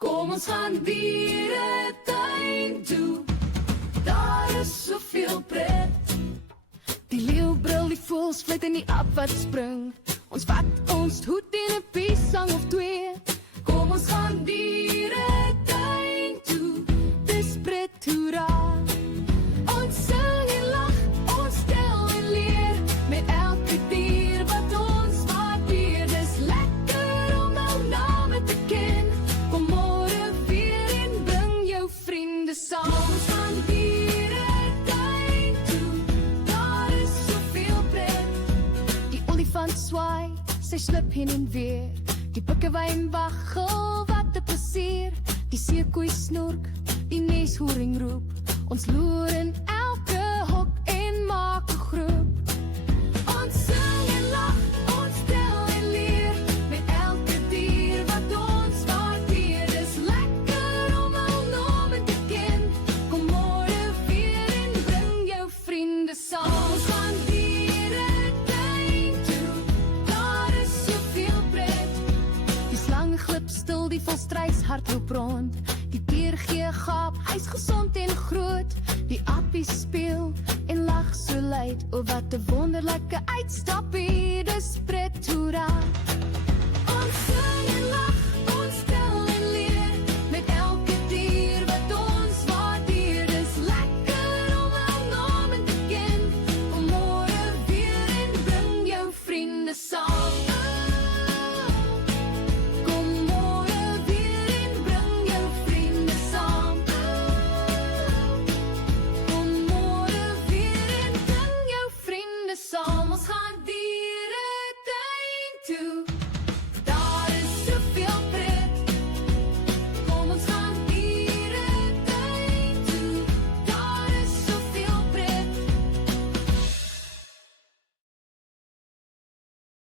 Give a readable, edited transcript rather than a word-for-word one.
Kom ons gaan dieretuin toe, daar is soveel pret. Die leeu brul, die voëls fluit en die aap wat spring. Ons vat ons hoed en 'n piesang of twee. Kom ons gaan dieretuin toe, dis pret, hoera. Ons sing en lag, ons tel en leer, met elke dier wat ons waardeer. Dis lekker om nou name te ken. Kom môre weer en bring jou vriende saam. Ons gaan dieretuin toe, daar is soveel pret. Die olifant swaai, sy slip heen en weer. Die pikkewyn waggel, wat 'n plesier. Die seekoei snork, die neushoring roep. Ons loer in elke hok en maak 'n groep. Ons sing en lag, ons tel en leer, met elke dier wat ons waardeer. Dis lekker om al name te ken. Kom môre weer en bring jou vriende saam. Ons gaan dieretuin toe, daar is soveel pret. Die slang glip stil, die volstruis hardloop rond. Die dier gee gaap, hy's gesond en groot. Die appie speel en lag so luid. O wat 'n wonderlike uitstappie, dis pret, hoera.